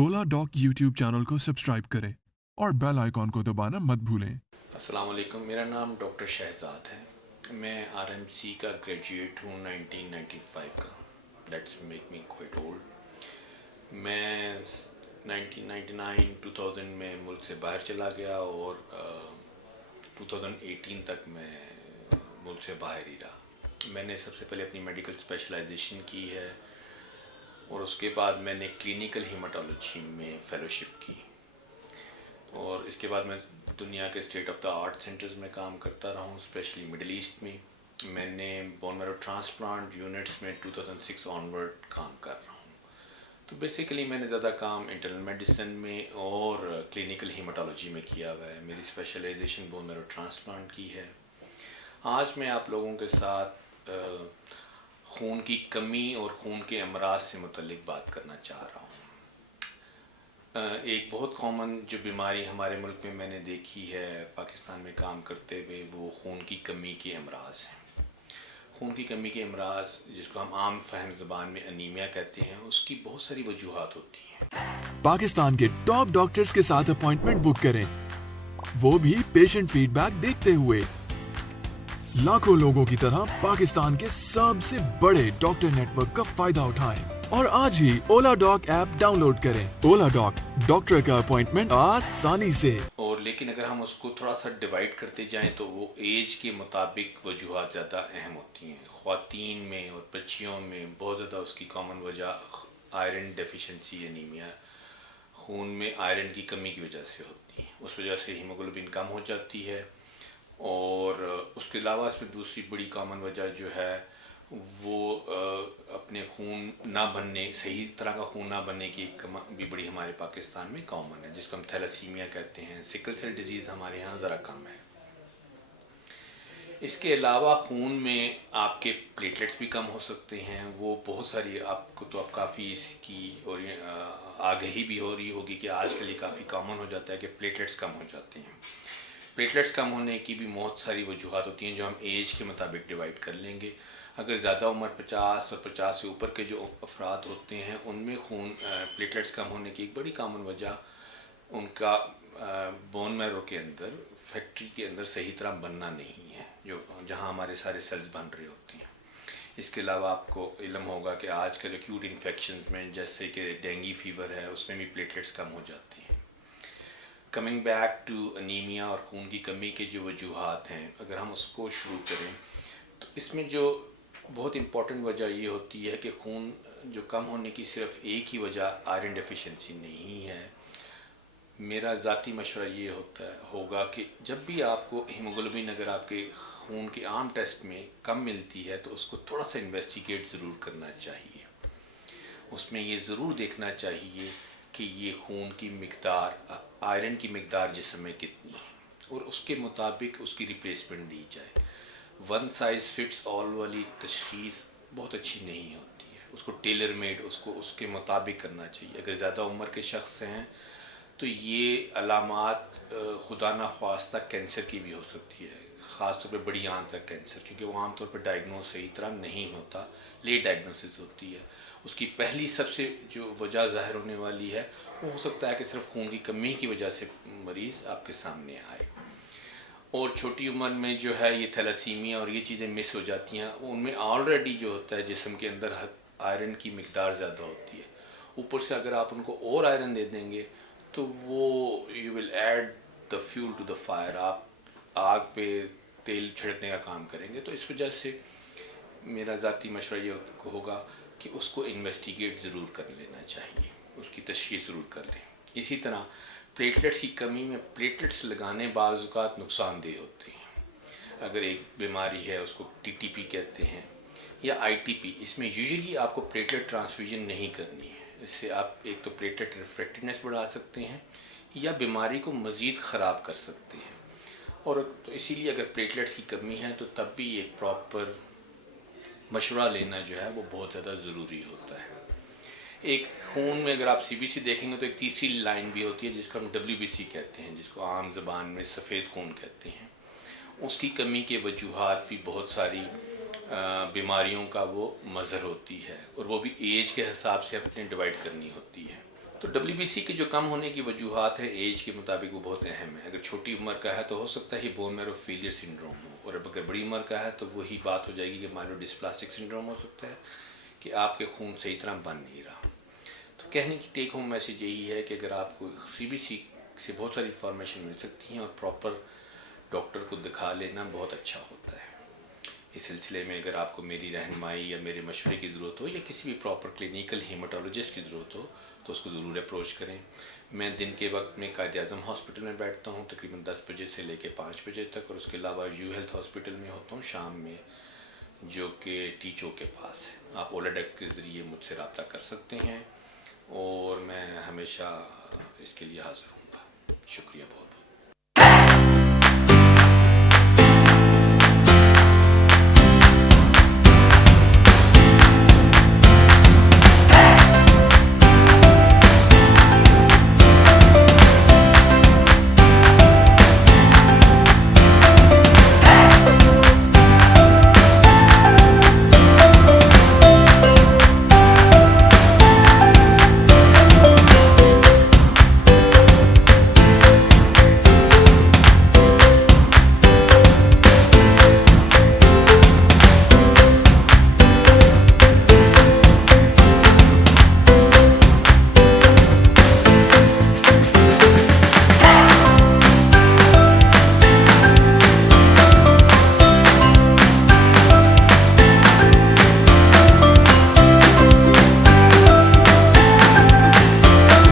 ओला dock YouTube channel को subscribe करें और बेल आइकॉन को दबाना मत भूलें। अस्सलाम वालेकुम, मेरा नाम डॉक्टर शहजाद है। मैं आरएमसी का ग्रेजुएट हूँ 1995 का। That's make me quite old. मैं 1999 2000 में मुल्क से बाहर चला गया और 2018 तक मैं मुल्क से बाहर ही रहा। मैंने सबसे पहले अपनी मेडिकल स्पेशलाइजेशन की है और उसके बाद मैंने क्लिनिकल हीमाटोलॉजी में फ़ेलोशिप की और इसके बाद मैं दुनिया के state of the art centres में काम करता रहा हूँ, स्पेशली मिडल ईस्ट में। मैंने बोन मैरो ट्रांसप्लांट यूनिट्स में 2006 ऑनवर्ड काम कर रहा हूँ। तो बेसिकली मैंने ज़्यादा काम इंटरनल मेडिसिन में और क्लिनिकल हीमाटोलॉजी में किया हुआ है। मेरी स्पेशलाइजेशन बोन मैरो ट्रांसप्लांट की है। आज मैं आप लोगों के साथ खून की कमी और खून के अमराज से मुतल्लिक बात करना चाह रहा हूँ। एक बहुत कॉमन जो बीमारी हमारे मुल्क में मैंने देखी है पाकिस्तान में काम करते हुए, वो खून की कमी के अमराज हैं। खून की कमी के अमराज, जिसको हम आम फहम ज़बान में अनीमिया कहते हैं, उसकी बहुत सारी वजूहात होती हैं। पाकिस्तान के टॉप डॉक्टर्स के साथ अपॉइंटमेंट बुक करें, वो भी पेशेंट फीडबैक देखते हुए। लाखों लोगों की तरह पाकिस्तान के सबसे बड़े डॉक्टर नेटवर्क का फायदा उठाएं और आज ही ओला डॉक ऐप डाउनलोड करें। ओला डॉक, डॉक्टर का अपॉइंटमेंट आसानी से। और लेकिन अगर हम उसको थोड़ा सा डिवाइड करते जाएं तो वो एज के मुताबिक वजूहात ज़्यादा अहम होती हैं। ख़वातीन में और बच्चियों में बहुत ज़्यादा उसकी कॉमन वजह आयरन डेफिशिएंसी एनीमिया, खून में आयरन की कमी की वजह से होती है। उस वजह से हीमोग्लोबिन कम हो जाती है। और उसके अलावा इसमें दूसरी बड़ी कॉमन वजह जो है वो अपने खून ना बनने, सही तरह का खून ना बनने की भी बड़ी हमारे पाकिस्तान में कॉमन है, जिसको हम थैलासीमिया कहते हैं। सिकल सेल डिजीज़ हमारे यहाँ ज़रा कम है। इसके अलावा खून में आपके प्लेटलेट्स भी कम हो सकते हैं। वो बहुत सारी आपको तो अब काफ़ी इसकी और आगाही भी हो रही होगी कि आजकल ये काफ़ी कॉमन हो जाता है कि प्लेटलेट्स कम हो जाते हैं। प्लेटलेट्स कम होने की भी बहुत सारी वजूहात होती हैं जो हम एज के मुताबिक डिवाइड कर लेंगे। अगर ज़्यादा उम्र 50 और 50 से ऊपर के जो अफराद होते हैं, उनमें खून प्लेटलेट्स कम होने की एक बड़ी कॉमन वजह उनका बोन मैरो के अंदर, फैक्ट्री के अंदर सही तरह बनना नहीं है, जो जहाँ हमारे सारे सेल्स बन रहे होते हैं। इसके अलावा आपको इल्म होगा कि आजकल एक्यूट इन्फेक्शन में, जैसे कि डेंगू फीवर है, उसमें भी प्लेटलेट्स कम हो जाते हैं। कमिंग बैक टू अनीमिया और खून की कमी के जो वजूहात हैं, अगर हम उसको शुरू करें तो इसमें जो बहुत इम्पॉर्टेंट वजह ये होती है कि खून जो कम होने की सिर्फ एक ही वजह आयरन डेफिशिएंसी नहीं है। मेरा ज़ाती मशवरा ये होगा कि जब भी आपको हीमोग्लोबिन अगर आपके खून के आम टेस्ट में कम मिलती है तो उसको थोड़ा सा इन्वेस्टिगेट ज़रूर करना चाहिए। उसमें ये ज़रूर देखना चाहिए कि ये खून की मिकदार, आयरन की मिकदार जिस्म में कितनी है और उसके मुताबिक उसकी रिप्लेसमेंट दी जाए। वन साइज़ फिट्स ऑल वाली तशख़ीस बहुत अच्छी नहीं होती है। उसको टेलर मेड, उसको उसके मुताबिक करना चाहिए। अगर ज़्यादा उम्र के शख्स हैं तो ये अलामात खुदा न ख्वास्ता कैंसर की भी हो सकती है, ख़ास तौर पर बड़ी आंत का कैंसर, क्योंकि वो आम तौर पर डायग्नोज सही तरह नहीं होता, लेट डायग्नोसिस होती है। उसकी पहली सबसे जो वजह ज़ाहिर होने वाली है वो हो सकता है कि सिर्फ खून की कमी की वजह से मरीज़ आपके सामने आए। और छोटी उम्र में जो है ये थैलासीमिया और ये चीज़ें मिस हो जाती हैं। उनमें ऑलरेडी जो होता है जिस्म के अंदर आयरन की मिकदार ज़्यादा होती है, ऊपर से अगर आप उनको और आयरन दे देंगे तो वो you will add the fuel to the fire, आप आग पे तेल छिड़कने का काम करेंगे। तो इस वजह से मेरा ज़ाती मशवरा ये होगा कि उसको इन्वेस्टिगेट ज़रूर कर लेना चाहिए, उसकी तशख़ीस ज़रूर कर लें। इसी तरह प्लेटलेट्स की कमी में प्लेटलेट्स लगाने बाज़ औक़ात नुकसानदेह होते हैं। अगर एक बीमारी है, उसको टीटीपी कहते हैं या आईटीपी, इसमें यूजुअली आपको प्लेटलेट ट्रांसफ्यूजन नहीं करनी है। इससे आप एक तो प्लेटलेट रिफ्रैक्टिवनेस बढ़ा सकते हैं या बीमारी को मज़ीद ख़राब कर सकते हैं। और तो इसीलिए अगर प्लेटलेट्स की कमी है तो तब भी एक प्रॉपर मशवरा लेना जो है वो बहुत ज़्यादा ज़रूरी होता है। एक खून में अगर आप सीबीसी देखेंगे तो एक तीसरी लाइन भी होती है जिसको हम डब्ल्यूबीसी कहते हैं, जिसको आम ज़बान में सफ़ेद खून कहते हैं। उसकी कमी के वजूहात भी बहुत सारी बीमारियों का वो मज़हर होती है और वो भी एज के हिसाब से अपने डिवाइड करनी होती है। تو WBC کے جو کم ہونے کی وجوہات ہے ایج کے مطابق وہ بہت اہم ہے. اگر چھوٹی عمر کا ہے تو ہو سکتا ہے یہ بون میرو فیلئر سنڈروم ہو, اور اگر بڑی عمر کا ہے تو وہی بات ہو جائے گی کہ مائلوڈسپلاسٹک سنڈروم ہو سکتا ہے کہ آپ کے خون صحیح طرح بن نہیں رہا. تو کہنے کی ٹیک ہوم میسیج یہی ہے کہ اگر آپ کو CBC سے بہت ساری انفارمیشن مل سکتی ہیں اور پراپر ڈاکٹر کو دکھا لینا بہت اچھا ہوتا ہے. اس سلسلے میں اگر آپ کو میری رہنمائی یا میرے مشورے کی ضرورت ہو یا کسی بھی پراپر کلینیکل ہیماٹولوجسٹ کی ضرورت ہو تو اس کو ضرور اپروچ کریں. میں دن کے وقت میں قائد اعظم ہاسپٹل میں بیٹھتا ہوں تقریباً 10 بجے سے لے کے 5 بجے تک, اور اس کے علاوہ یو ہیلتھ ہاسپٹل میں ہوتا ہوں شام میں, جو کہ ٹی چوک کے پاس ہے. آپ اولا ڈیک کے ذریعے مجھ سے رابطہ کر سکتے ہیں اور میں ہمیشہ اس کے لیے حاضر ہوں گا. شکریہ بہت.